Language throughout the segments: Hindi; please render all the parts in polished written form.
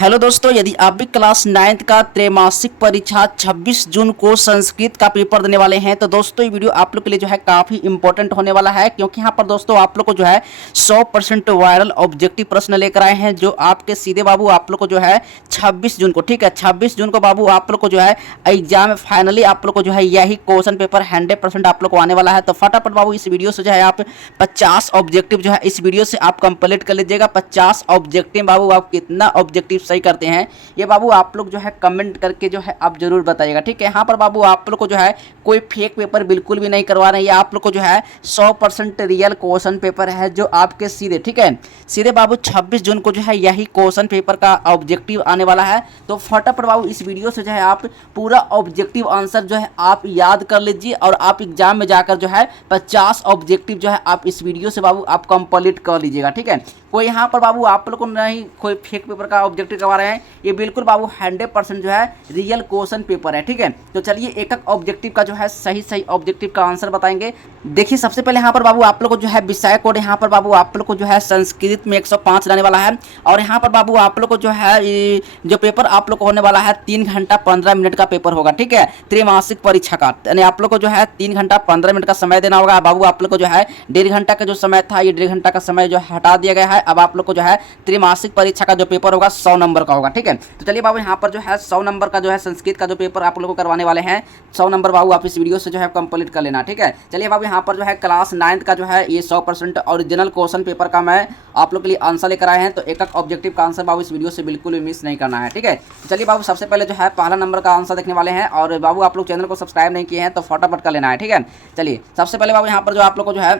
हेलो दोस्तों, यदि आप भी क्लास 9th का त्रैमासिक परीक्षा 26 जून को संस्कृत का पेपर देने वाले हैं तो दोस्तों ये वीडियो आप लोग के लिए जो है काफ़ी इंपॉर्टेंट होने वाला है, क्योंकि यहाँ पर दोस्तों आप लोग को जो है 100% वायरल ऑब्जेक्टिव प्रश्न लेकर आए हैं जो आपके सीधे बाबू आप लोग को जो है 26 जून को, ठीक है 26 जून को बाबू आप लोग को जो है एग्जाम फाइनली आप लोग को जो है यही क्वेश्चन पेपर 100% आप लोग को आने वाला है। तो फटाफट बाबू इस वीडियो से जो है आप 50 ऑब्जेक्टिव जो है इस वीडियो से आप कंप्लीट कर लीजिएगा। 50 ऑब्जेक्टिव बाबू आप कितना ऑब्जेक्टिव सही करते हैं ये बाबू आप लोग जो है कमेंट करके जो है आप जरूर बताइएगा, ठीक है। यहाँ पर बाबू आप लोग को जो है कोई फेक पेपर बिल्कुल भी नहीं करवा रहे हैं, ये आप लोग को जो है 100% रियल क्वेश्चन पेपर है जो आपके सीधे, ठीक है सीधे बाबू 26 जून को जो है यही क्वेश्चन पेपर का ऑब्जेक्टिव आने वाला है। तो फटाफट बाबू इस वीडियो से जो है आप पूरा ऑब्जेक्टिव आंसर जो है आप याद कर लीजिए और आप एग्जाम में जाकर जो है 50 ऑब्जेक्टिव जो है आप इस वीडियो से बाबू आप कंप्लीट कर लीजिएगा, ठीक है। कोई यहाँ पर बाबू आप लोग को नहीं कोई फेक पेपर का ऑब्जेक्टिव करवा रहे हैं, ये बिल्कुल बाबू 100% जो है रियल क्वेश्चन पेपर है, ठीक है। तो चलिए एक एक ऑब्जेक्टिव का जो है सही ऑब्जेक्टिव का आंसर बताएंगे। देखिए सबसे पहले यहाँ पर बाबू आप लोग को जो है विषय कोड यहाँ पर बाबू आप लोग को जो है संस्कृत में 105 रहने वाला है। और यहाँ पर बाबू आप लोग को जो है जो पेपर आप लोग को होने वाला है 3 घंटा 15 मिनट का पेपर होगा, ठीक है त्रैमासिक परीक्षा का। यानी आप लोग को जो है 3 घंटा 15 मिनट का समय देना होगा। बाबू आप लोग को जो है 1.5 घंटा का जो समय था ये 1.5 घंटा का समय जो हटा दिया गया है। अब आप लोग को जो है त्रैमासिक परीक्षा का जो पेपर होगा 100 नंबर का होगा, ठीक है। तो चलिए बाबू यहाँ पर जो है 100 नंबर का जो है संस्कृत का जो पेपर आप लोगों को करवाने वाले हैं 100 नंबर बाबू आप इस वीडियो से जो है कंप्लीट कर लेना, ठीक है। चलिए बाबू यहाँ पर जो है क्लास 9th का जो है ये 100% ओरिजिनल क्वेश्चन पेपर का मैं आप लोग के लिए आंसर लेकर आए हैं। तो एक एक ऑब्जेक्टिव का आंसर बाबू इस वीडियो से बिल्कुल भी मिस नहीं करना है, ठीक है। तो चलिए बाबू सबसे पहले जो है पहला नंबर का आंसर देखने वाले हैं। और बाबू आप लोग चैनल को सब्सक्राइब नहीं किए हैं तो फटाफट कर लेना है, ठीक है। चलिए सबसे पहले बाबू यहाँ पर जो आप लोग को जो है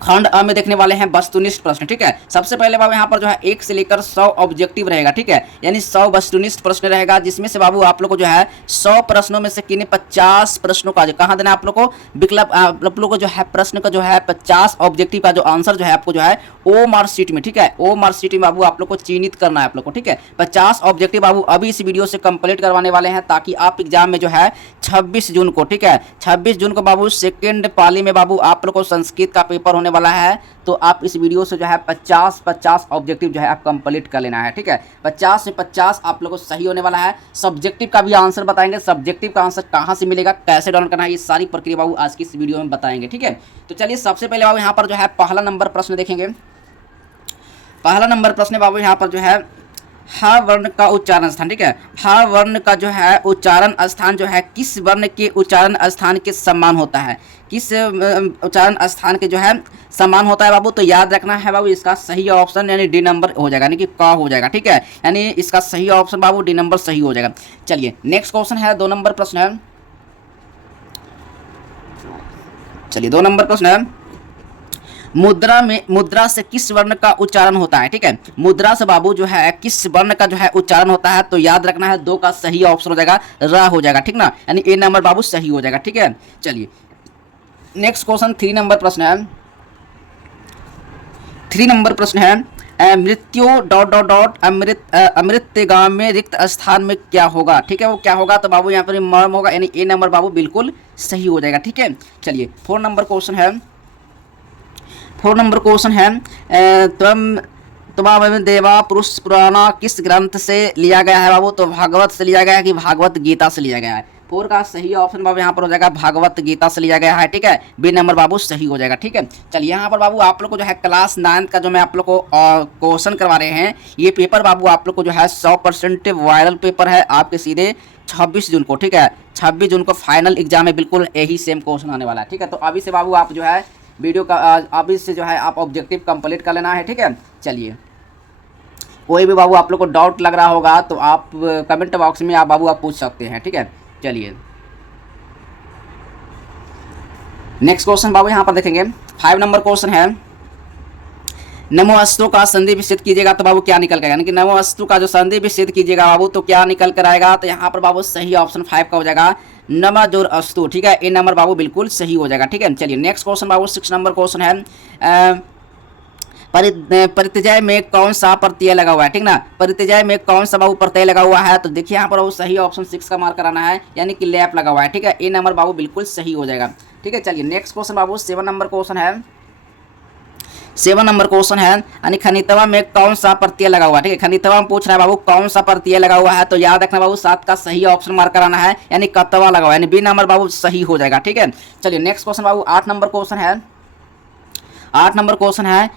खंड अ में देखने वाले हैं वस्तुनिष्ठ प्रश्न, ठीक है। सबसे पहले बाबू यहाँ पर जो है 1 से लेकर 100 ऑब्जेक्टिव रहेगा, ठीक है यानी 100 वस्तुनिष्ठ प्रश्न रहेगा, जिसमें से बाबू आप लोग को जो है 100 प्रश्नों में से किन्हीं 50 प्रश्नों का जो कहाँ देना है आप लोग को विकल्प आप लोग को जो है प्रश्न का जो है 50 ऑब्जेक्टिव का जो आंसर जो है आपको जो है ओ मार्कशीट में, ठीक है ओ मार्कशीट में बाबू आप लोग को चिन्हित करना है आप लोग को, ठीक है। 50 ऑब्जेक्टिव बाबू अभी इस वीडियो से कंप्लीट करवाने वाले हैं ताकि आप एग्जाम में जो है 26 जून को, ठीक है 26 जून को बाबू सेकेंड पाली में बाबू आप लोग को संस्कृत का पेपर होने वाला है। तो आप इस वीडियो से जो है 50 ऑब्जेक्टिव जो है आप कंप्लीट कर लेना है, ठीक है 50 से 50 आप लोगों को सही होने वाला है। सब्जेक्टिव का भी आंसर बताएंगे, सब्जेक्टिव का आंसर कहां से मिलेगा, कैसे डाउनलोड करना है, ये सारी प्रक्रिया बाबू आज की इस वीडियो में बताएंगे, ठीक है। तो चलिए सबसे पहले बाबू यहाँ पर जो है पहला नंबर प्रश्न देखेंगे। पहला नंबर प्रश्न बाबू यहाँ पर जो है हा वर्ण का उच्चारण स्थान, ठीक है हा वर्ण का जो है उच्चारण स्थान जो है किस वर्ण के उच्चारण स्थान के समान होता है, किस उच्चारण स्थान के जो है समान होता है बाबू। तो याद रखना है बाबू इसका सही ऑप्शन यानी डी नंबर हो जाएगा, यानी कि क हो जाएगा, ठीक है यानी इसका सही ऑप्शन बाबू डी नंबर सही हो जाएगा। चलिए नेक्स्ट क्वेश्चन है 2 नंबर प्रश्न है। चलिए 2 नंबर प्रश्न है मुद्रा से किस वर्ण का उच्चारण होता है, ठीक है मुद्रा से बाबू जो है किस वर्ण का जो है उच्चारण होता है। तो याद रखना है 2 का सही ऑप्शन हो जाएगा र हो जाएगा, ठीक ना यानी ए नंबर बाबू सही हो जाएगा, ठीक है। चलिए नेक्स्ट क्वेश्चन 3 नंबर प्रश्न है। 3 नंबर प्रश्न है मृत्यु डॉट डॉट डॉट अमृत्यगा में रिक्त स्थान में क्या होगा, ठीक है वो क्या होगा। तो बाबू यहाँ पर मर्म होगा यानी ए नंबर बाबू बिल्कुल सही हो जाएगा, ठीक है। चलिए 4 नंबर क्वेश्चन है। 4 नंबर क्वेश्चन है त्वमेव देवा पुरुष पुराना किस ग्रंथ से लिया गया है बाबू। तो भागवत से लिया गया है कि भागवत गीता से लिया गया है। 4 का सही ऑप्शन बाबू यहाँ पर हो जाएगा भागवत गीता से लिया गया है, ठीक है बी नंबर बाबू सही हो जाएगा, ठीक है। चलिए यहाँ पर बाबू आप लोग को जो है क्लास 9th का जो मैं आप लोग को क्वेश्चन करवा रहे हैं ये पेपर बाबू आप लोग को जो है 100% वायरल पेपर है आपके सीधे 26 जून को, ठीक है 26 जून को फाइनल एग्जाम में बिल्कुल यही सेम क्वेश्चन आने वाला है, ठीक है। तो अभी से बाबू आप जो है वीडियो का अभी से जो है आप ऑब्जेक्टिव कंप्लीट कर लेना है, ठीक है। चलिए कोई भी बाबू आप लोग को डाउट लग रहा होगा तो आप कमेंट बॉक्स में आप बाबू आप पूछ सकते हैं, ठीक है। चलिए नेक्स्ट क्वेश्चन बाबू यहाँ पर देखेंगे 5 नंबर क्वेश्चन है नमो अस्तु का संधि विच्छेद कीजिएगा। तो बाबू क्या निकल कर आएगा, यानी कि नमो अस्तु का जो संधि विच्छेद कीजिएगा बाबू तो क्या निकल कर आएगा। तो यहाँ पर बाबू सही ऑप्शन 5 का हो जाएगा नमः जोर अस्तु, ठीक है ए नंबर बाबू बिल्कुल सही हो जाएगा, ठीक है। चलिए नेक्स्ट क्वेश्चन बाबू 6 नंबर क्वेश्चन है परित्यय में कौन सा प्रत्यय लगा हुआ है, ठीक ना परित्यय में कौन सा बाबू प्रत्यय लगा हुआ है। तो देखिए यहाँ पर बाबू सही ऑप्शन 6 का मार्क कराना है यानी कि लैप लगा हुआ है, ठीक है ए नंबर बाबू बिल्कुल सही हो जाएगा, ठीक है। चलिए नेक्स्ट क्वेश्चन बाबू 7 नंबर क्वेश्चन है 7 नंबर क्वेश्चन है, यानी खनितवा में कौन सा प्रत्यय लगा हुआ है। ठीक है, खनितवा में पूछ रहा है बाबू कौन सा प्रत्यय लगा हुआ है, तो याद रखना बाबू 7 का सही ऑप्शन मार्क कराना है, यानी कतवा लगा हुआ है, यानी बी नंबर बाबू सही हो जाएगा। ठीक है, चलिए नेक्स्ट क्वेश्चन बाबू 8 नंबर क्वेश्चन है। 8 नंबर क्वेश्चन है,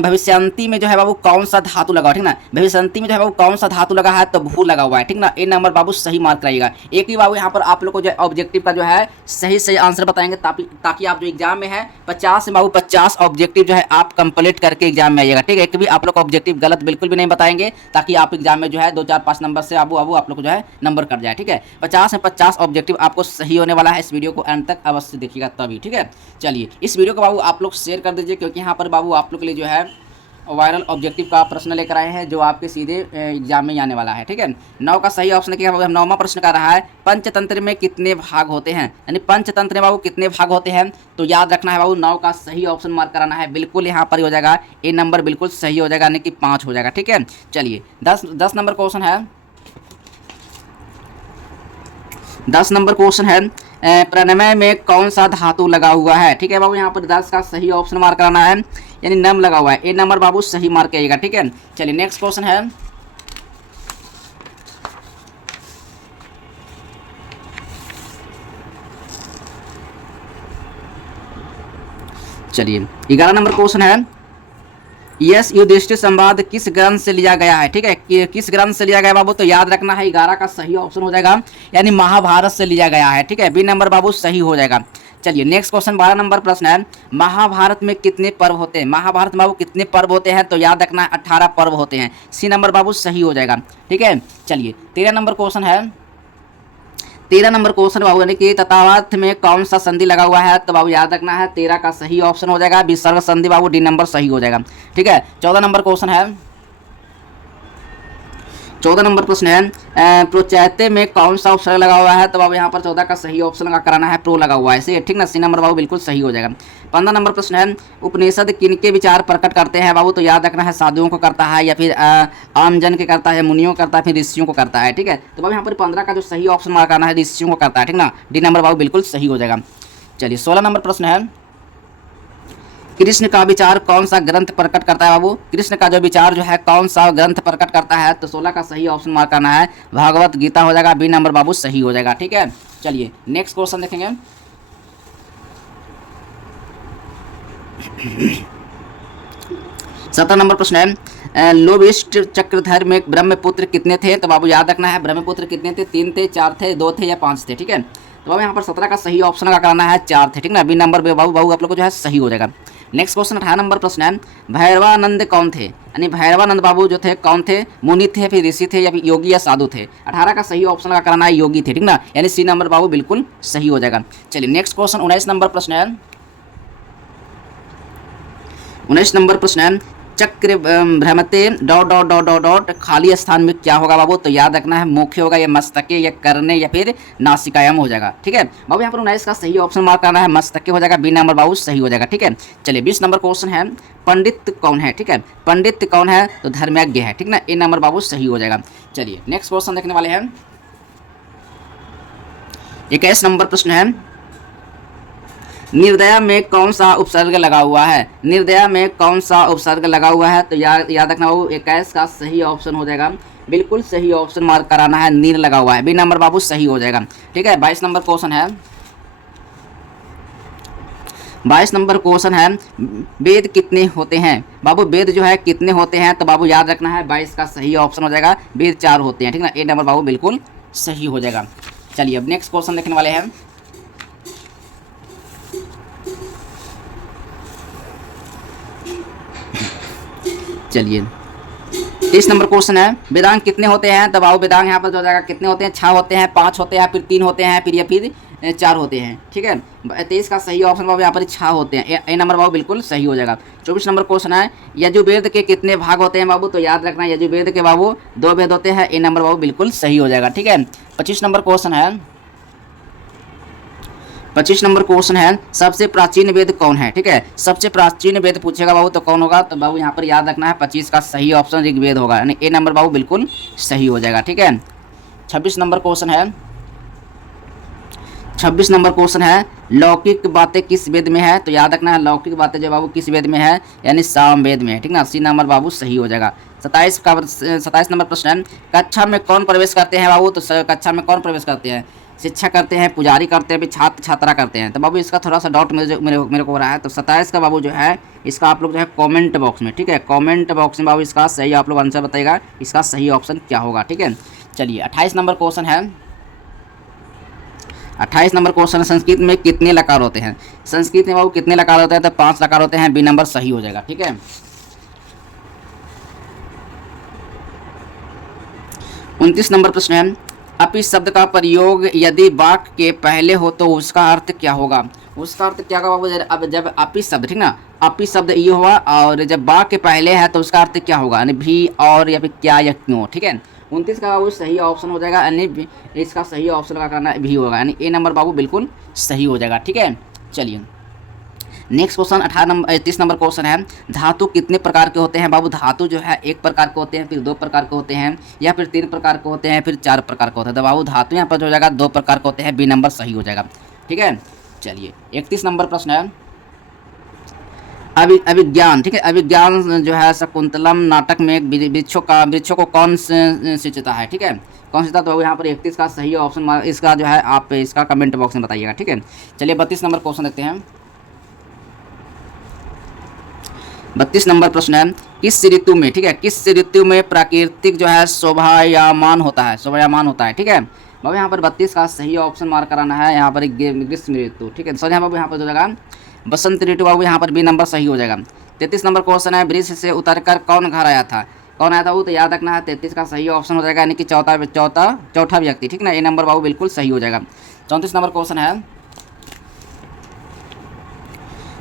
भविष्यांति में जो है बाबू कौन सा धातु लगा हुआ है। ठीक ना, भविष्यांति में जो है बाबू कौन सा धातु लगा है, तो भू लगा हुआ है। ठीक ना, ए नंबर बाबू सही मार्क कराइएगा। एक ही बाबू यहाँ पर आप लोग को जो ऑब्जेक्टिव का जो है सही आंसर बताएंगे, ताकि आप जो एग्जाम में है 50 से बाबू 50 ऑब्जेक्टिव जो है आप कंप्लीट करके एग्जाम में आइएगा। ठीक है, एक भी आप लोग ऑब्जेक्टिव गलत बिल्कुल भी नहीं बताएंगे, ताकि आप एग्जाम में जो है 2 4 5 नंबर से बाबू आप लोग को जो है नंबर कट जाए। ठीक है, 50 में 50 ऑब्जेक्टिव आपको सही होने वाला है। इस वीडियो को अंत तक अवश्य देखिएगा तभी। ठीक है, चलिए इस वीडियो को बाबू आप लोग शेयर कर दीजिए, क्योंकि यहाँ पर बाबू आप लोग के लिए जो है वायरल ऑब्जेक्टिव का प्रश्न लेकर आए हैं, जो आपके सीधे एग्जाम में आने वाला है। ठीक है, 9 का सही ऑप्शन देखिए, 9वां प्रश्न कर रहा है, पंचतंत्र में कितने भाग होते हैं, यानी पंचतंत्र में बाबू कितने भाग होते हैं, तो याद रखना है बाबू 9 का सही ऑप्शन मार्क कराना है। बिल्कुल यहाँ पर हो जाएगा, ए नंबर बिल्कुल सही हो जाएगा, यानी कि 5 हो जाएगा। ठीक है, चलिए 10 नंबर क्वेश्चन है। 10 नंबर क्वेश्चन है, प्रणमय में कौन सा धातु लगा हुआ है। ठीक है बाबू, यहाँ पर 10 का सही ऑप्शन मार्क कराना है, यानी नम लगा हुआ है, ए नंबर बाबू सही मार्क करिएगा। ठीक है, चलिए नेक्स्ट क्वेश्चन है, चलिए 11 नंबर क्वेश्चन है, यस युधिष्ठिर संवाद किस ग्रंथ से लिया गया है। ठीक है, किस ग्रंथ से लिया गया बाबू, तो याद रखना है 11 का सही ऑप्शन हो जाएगा, यानी महाभारत से लिया गया है। ठीक है, बी नंबर बाबू सही हो जाएगा। चलिए नेक्स्ट क्वेश्चन 12 नंबर प्रश्न है, महाभारत में कितने पर्व होते हैं। महाभारत में बाबू कितने पर्व होते हैं, तो याद रखना है 18 पर्व होते हैं, सी नंबर बाबू सही हो जाएगा। ठीक है, चलिए 13 नंबर क्वेश्चन है। 13 नंबर क्वेश्चन बाबू, यानी कि तथावत में कौन सा संधि लगा हुआ है, तो बाबू याद रखना है 13 का सही ऑप्शन हो जाएगा, विसर्ग संधि बाबू डी नंबर सही हो जाएगा। ठीक है, 14 नंबर क्वेश्चन है। 14 नंबर प्रश्न है, प्रोचैते में कौन सा उपसर्ग लगा हुआ है, तो बाबू यहाँ पर 14 का सही ऑप्शन लगा कराना है, प्रो लगा हुआ है इसे। ठीक ना, सी नंबर बाबू बिल्कुल सही हो जाएगा। 15 नंबर प्रश्न है, उपनिषद किनके विचार प्रकट करते हैं बाबू, तो याद रखना है साधुओं को करता है, या फिर आम जन के करता है, मुनियों को करता है, फिर ऋषियों को करता है। ठीक है, तो बाबू यहाँ पर 15 का जो सही ऑप्शन मार्क करना है, ऋषियों को करता है। ठीक ना, डी नंबर बाबू बिल्कुल सही हो जाएगा। चलिए 16 नंबर प्रश्न है, कृष्ण का विचार कौन सा ग्रंथ प्रकट करता है बाबू, कृष्ण का जो विचार जो है कौन सा ग्रंथ प्रकट करता है, तो 16 का सही ऑप्शन मार्क करना है, भागवत गीता हो जाएगा, बी नंबर बाबू सही हो जाएगा। ठीक है, चलिए नेक्स्ट क्वेश्चन देखेंगे। 17 नंबर प्रश्न है, लोभिष्ठ चक्रधर में ब्रह्मपुत्र कितने थे, तो बाबू याद रखना है ब्रह्मपुत्र कितने थे, 3 थे, 4 थे, 2 थे या 5 थे। ठीक है, तो बाबू यहाँ पर 17 का सही ऑप्शन का कराना है, 4 थे। ठीक ना, बी नंबर बाबू आप लोग को जो है सही हो जाएगा। नेक्स्ट क्वेश्चन 18 नंबर प्रश्न है, भैरवानंद कौन थे, यानी भैरवानंद बाबू जो थे कौन थे, मुनि थे, फिर ऋषि थे, या फिर योगी या साधु थे। 18 का सही ऑप्शन का कराना है, योगी थे। ठीक ना, यानी सी नंबर बाबू बिल्कुल सही हो जाएगा। चलिए नेक्स्ट क्वेश्चन 19 नंबर प्रश्न है। 19 नंबर प्रश्न है, चक्र भ्रमते dot dot dot dot dot खाली स्थान में क्या होगा बाबू, तो याद रखना है मुख्य होगा, या मस्तके, या करने, या फिर नासिकायाम हो जाएगा। ठीक है बाबू, यहाँ पर 19 का सही ऑप्शन मार्क करना है, मस्तके हो जाएगा, बी नंबर बाबू सही हो जाएगा। ठीक है, चलिए 20 नंबर क्वेश्चन है, पंडित कौन है। ठीक है, पंडित कौन है, तो धर्मज्ञ है। ठीक ना, ए नंबर बाबू सही हो जाएगा। चलिए नेक्स्ट क्वेश्चन देखने वाले हैं। 21 नंबर प्रश्न है, निर्दया में कौन सा उपसर्ग लगा हुआ है, निर्दया में कौन सा उपसर्ग लगा हुआ है, तो याद रखना बाबू 21 का सही ऑप्शन हो जाएगा, बिल्कुल सही ऑप्शन मार्क कराना है, नीर लगा हुआ है, बी नंबर बाबू सही हो जाएगा। ठीक है, 22 नंबर क्वेश्चन है। 22 नंबर क्वेश्चन है, वेद कितने होते हैं बाबू, वेद जो है कितने होते हैं, तो बाबू याद रखना है 22 का सही ऑप्शन हो जाएगा, वेद 4 होते हैं। ठीक ना, ए नंबर बाबू बिल्कुल सही हो जाएगा। चलिए अब नेक्स्ट क्वेश्चन देखने वाले हैं। चलिए 23 नंबर क्वेश्चन है, वेदांग कितने होते हैं, तो बाबू वेदांग यहाँ पर जो जाएगा कितने होते हैं, 6 होते हैं, 5 होते हैं, फिर 3 होते हैं, फिर 4 होते हैं। ठीक है, 23 का सही ऑप्शन बाबू यहाँ पर 6 होते हैं, ए नंबर बाबू बिल्कुल सही हो जाएगा। 24 नंबर क्वेश्चन है, यजुर्वेद के कितने भाग होते हैं बाबू, तो याद रखना है यजुर्वेद के बाबू 2 वेद होते हैं, ए नंबर बाबू बिल्कुल सही हो जाएगा। ठीक है, 25 नंबर क्वेश्चन है। 25 नंबर क्वेश्चन है, सबसे प्राचीन वेद कौन है। ठीक है, सबसे प्राचीन वेद पूछेगा बाबू तो कौन होगा, तो बाबू यहाँ पर याद रखना है 25 का सही ऑप्शन ऋग्वेद होगा, यानी ए नंबर बाबू बिल्कुल सही हो जाएगा। ठीक है, 26 नंबर क्वेश्चन है। 26 नंबर क्वेश्चन है, लौकिक बातें किस वेद में है? तो याद रखना है लौकिक बातें जो बाबू किस वेद में है, यानी साम वेद में है, ठीक ना। सी नंबर बाबू सही हो जाएगा। 27 नंबर प्रश्न है, कक्षा में कौन प्रवेश करते हैं बाबू? तो कक्षा में कौन प्रवेश करते हैं? शिक्षक करते हैं, पुजारी करते हैं, फिर छात्र छात्रा करते हैं। तो बाबू इसका थोड़ा सा डाउट मेरे को हो रहा है। तो 27 का बाबू जो है इसका आप लोग जो है कमेंट बॉक्स में, ठीक है, कमेंट बॉक्स में बाबू इसका सही आप लोग आंसर बताइएगा, इसका सही ऑप्शन क्या होगा, ठीक है। चलिए 28 नंबर क्वेश्चन है, 28 नंबर क्वेश्चन, संस्कृत में कितने लकार होते हैं? संस्कृत में बाबू कितने लकार होते हैं? तो 5 लकार होते हैं। बी नंबर सही हो जाएगा, ठीक है। 29 नंबर प्रश्न है, अपि शब्द का प्रयोग यदि वाक्य के पहले हो तो उसका अर्थ क्या होगा? उसका अर्थ क्या होगा बाबू? अब जब अपि शब्द, ठीक ना, अपि शब्द ये हुआ और जब वाक्य पहले है तो उसका अर्थ क्या होगा? यानी भी, और, या फिर क्या या क्यों, ठीक है। 29 का बाबू सही ऑप्शन हो जाएगा, यानी इसका सही ऑप्शन का करना भी होगा, यानी ए नंबर बाबू बिल्कुल सही हो जाएगा, ठीक है। चलिए नेक्स्ट क्वेश्चन 30 नंबर क्वेश्चन है, धातु कितने प्रकार के होते हैं बाबू? धातु जो है 1 प्रकार के होते हैं, फिर 2 प्रकार के होते हैं, या फिर 3 प्रकार के होते हैं, फिर 4 प्रकार के होते हैं। तो बाबू धातु यहाँ पर जो हो जाएगा 2 प्रकार के होते हैं। बी नंबर सही हो जाएगा, ठीक है। चलिए 31 नंबर प्रश्न है, अभिज्ञान, ठीक है, अभिज्ञान जो है शकुंतलम नाटक में वृक्षों को कौन सिंचता है, ठीक है, कौन सिंचता? तो यहाँ पर 31 का सही ऑप्शन इसका जो है आप इसका कमेंट बॉक्स में बताइएगा, ठीक है। चलिए 32 नंबर क्वेश्चन देखते हैं। 32 नंबर प्रश्न है, किस ऋतु में, ठीक है, किस ऋतु में प्राकृतिक जो है शोभायमान होता है? शोभायमान होता है, ठीक है। बाबू यहाँ पर 32 का सही ऑप्शन मार्क कराना है, यहाँ पर ग्रीष्म ऋतु, ठीक है। सर बाबू यहाँ पर जो जाएगा बसंत ऋतु, बाबू यहाँ पर बी नंबर सही हो जाएगा। 33 नंबर क्वेश्चन है, ब्रिज से उतरकर कौन घर आया था? कौन आया था वो? तो याद रखना है 33 का सही ऑप्शन हो जाएगा, यानी कि चौथा व्यक्ति, ठीक ना। ए नंबर बाबू बिल्कुल सही हो जाएगा। 34 नंबर क्वेश्चन है,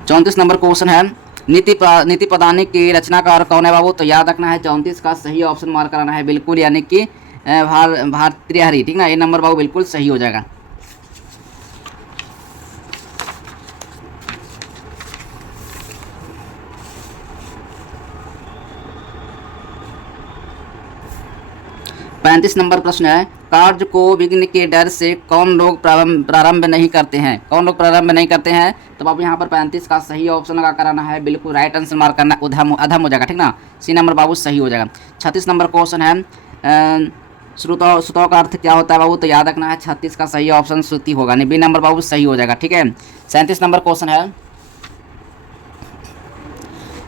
34 नंबर क्वेश्चन है, नीति प्रदानी की रचनाकार कौन है बाबू? तो याद रखना है 34 का सही ऑप्शन मार्क कराना है बिल्कुल, यानी कि भारतृहरि, ठीक ना। ए नंबर बाबू बिल्कुल सही हो जाएगा। पैंतीस नंबर प्रश्न है, कार्य को विघ्न के डर से कौन लोग प्रारंभ नहीं करते हैं? कौन लोग प्रारंभ नहीं करते हैं? तो बाबू यहाँ पर 35 का सही ऑप्शन लगा कराना है बिल्कुल, राइट आंसर मार्क करना, अधम हो जाएगा, ठीक ना। सी नंबर बाबू सही हो जाएगा। 36 नंबर क्वेश्चन है, श्रुतों का अर्थ क्या होता है बाबू? तो याद रखना है 36 का सही ऑप्शन श्रुति होगा, नहीं बी नंबर बाबू सही हो जाएगा, ठीक है। 37 नंबर क्वेश्चन है,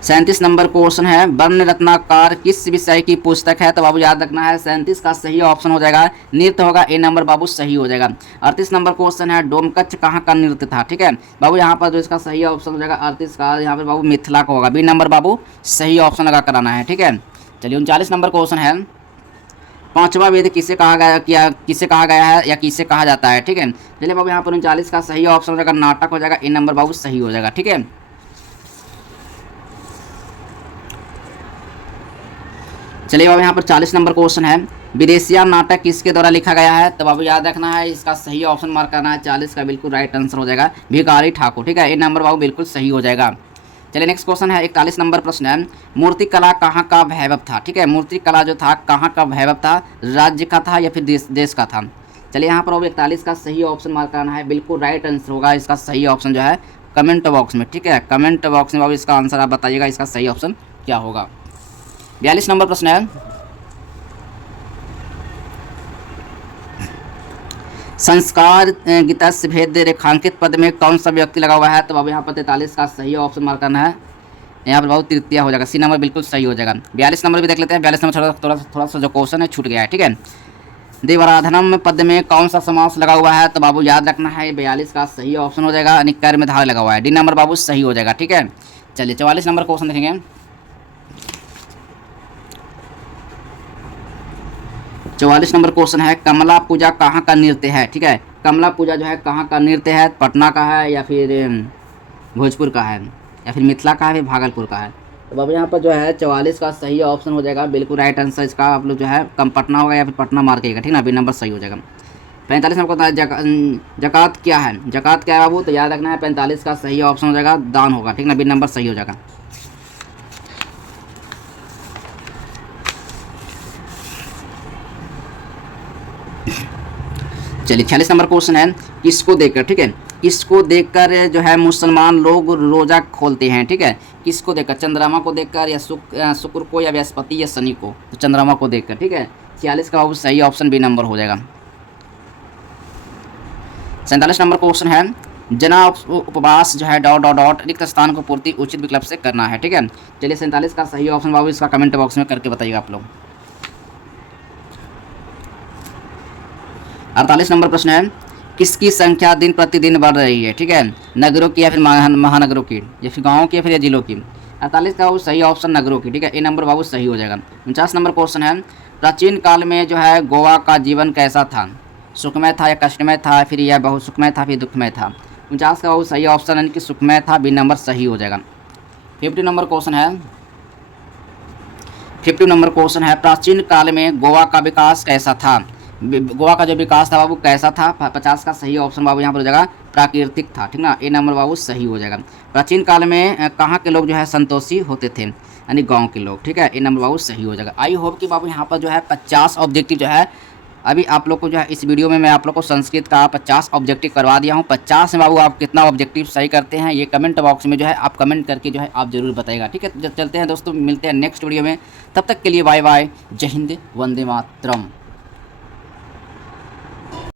37 नंबर क्वेश्चन है, वर्ण रत्नाकर किस विषय की पुस्तक है? तो बाबू याद रखना है 37 का सही ऑप्शन हो जाएगा नृत्य होगा, ए नंबर बाबू सही हो जाएगा। 38 नंबर क्वेश्चन है, डोमकच कहाँ का नृत्य था? ठीक है बाबू, यहाँ पर जो इसका सही ऑप्शन हो जाएगा 38 का, यहाँ पर बाबू मिथिला का होगा, बी नंबर बाबू सही ऑप्शन लगा कराना है, ठीक है। चलिए 39 नंबर क्वेश्चन है, पांचवा वेद किसे कहा गया है या किसे कहा जाता है? ठीक है, चलिए बाबू यहाँ पर 39 का सही ऑप्शन हो जाएगा नाटक हो जाएगा, ए नंबर बाबू सही हो जाएगा, ठीक है। चलिए बाबू यहाँ पर 40 नंबर क्वेश्चन है, विदेशिया नाटक किसके द्वारा लिखा गया है? तो बाबू याद रखना है इसका सही ऑप्शन मार्क करना है, 40 का बिल्कुल राइट आंसर हो जाएगा भिखारी ठाकुर, ठीक है, ए नंबर बाबू बिल्कुल सही हो जाएगा। चलिए नेक्स्ट क्वेश्चन है 41 नंबर प्रश्न है, मूर्ति कला कहाँ का वैभव था? ठीक है, मूर्ति कला जो था कहाँ का वैभव था, राज्य का था या फिर देश का था? चलिए यहाँ पर 41 का सही ऑप्शन मार्क करना है, बिल्कुल राइट आंसर होगा इसका सही ऑप्शन जो है कमेंट बॉक्स में, ठीक है, कमेंट बॉक्स में बाबू इसका आंसर आप बताइएगा इसका सही ऑप्शन क्या होगा। 42 नंबर प्रश्न है, संस्कार गीतस्य भेद रेखांकित पद में कौन सा व्यक्ति लगा हुआ है? तो बाबू यहाँ पर 43 का सही ऑप्शन मार्क करना है, यहाँ पर बहुत तृतीय हो जाएगा, सी नंबर बिल्कुल सही हो जाएगा। 42 नंबर भी देख लेते हैं, 42 नंबर थोड़ा सा जो क्वेश्चन है छूट गया है, ठीक है। देवराधनम पद में कौन सा समास लगा हुआ है? तो बाबू याद रखना है 42 का सही ऑप्शन हो जाएगा, यानी कर में धार लगा हुआ है, डी नंबर बाबू सही हो जाएगा, ठीक है। चलिए 44 नंबर क्वेश्चन देखेंगे, 44 नंबर क्वेश्चन है, कमला पूजा कहाँ का नृत्य है? ठीक है, कमला पूजा जो है कहाँ का नृत्य है, पटना का है या फिर भोजपुर का है या फिर मिथिला का है फिर भागलपुर का है? तो बाबू यहाँ पर जो है 44 का सही ऑप्शन हो जाएगा बिल्कुल राइट आंसर इसका, आप लोग जो है कम पटना होगा या फिर पटना मार करिएगा, ठीक ना, बी नंबर सही हो जाएगा। 45 नंबर को जकात क्या है? जकात क्या है बाबू? तो याद रखना है 45 का सही ऑप्शन हो जाएगा दान होगा, ठीक ना, बी नंबर सही हो जाएगा। चलिए 46 नंबर क्वेश्चन है, किसको देखकर, ठीक है, किसको देखकर जो है मुसलमान लोग रोजा खोलते हैं, ठीक है, किसको देखकर, चंद्रमा को देखकर या शुक्र को या बृहस्पति या शनि को, तो चंद्रमा को देखकर, ठीक है। 46 का बाबू सही ऑप्शन बी नंबर हो जाएगा। 47 नंबर क्वेश्चन है, जना उपवास जो है डॉट डॉट डॉट रिक्त स्थान को पूर्ति उचित विकल्प से करना है, ठीक है। चलिए 47 का सही ऑप्शन बाबू इसका कमेंट बॉक्स में करके बताइएगा आप लोग। 48 नंबर प्रश्न है, किसकी संख्या दिन प्रतिदिन बढ़ रही है, ठीक है, नगरों की या फिर महानगरों की, या फिर गाँवों की या फिर जिलों की। 48 का बाबू सही ऑप्शन नगरों की, ठीक है, ए नंबर बाबू सही हो जाएगा। 49 नंबर क्वेश्चन है, प्राचीन काल में जो है गोवा का जीवन कैसा था, सुखमय था या कष्टमय था, फिर यह बहुत सुखमय था फिर दुखमय था। 49 का बाबू सही ऑप्शन यानी कि सुखमय था, बी नंबर सही हो जाएगा। 50 नंबर क्वेश्चन है, 50 नंबर क्वेश्चन है, प्राचीन काल में गोवा का विकास कैसा था, गोवा का जो विकास था बाबू कैसा था। 50 का सही ऑप्शन बाबू यहाँ पर हो जाएगा प्राकृतिक था, ठीक ना, ए नंबर बाबू सही हो जाएगा। प्राचीन काल में कहाँ के लोग जो है संतोषी होते थे, यानी गांव के लोग, ठीक है, ए नंबर बाबू सही हो जाएगा। आई होप कि बाबू यहाँ पर जो है 50 ऑब्जेक्टिव जो है अभी आप लोग को जो है इस वीडियो में मैं आप लोग को संस्कृत का 50 ऑब्जेक्टिव करवा दिया हूँ। 50 में बाबू आप कितना ऑब्जेक्टिव सही करते हैं ये कमेंट बॉक्स में जो है आप कमेंट करके जो है आप जरूर बताइएगा, ठीक है। चलते हैं दोस्तों, मिलते हैं नेक्स्ट वीडियो में, तब तक के लिए बाय बाय, जय हिंद, वंदे मातरम।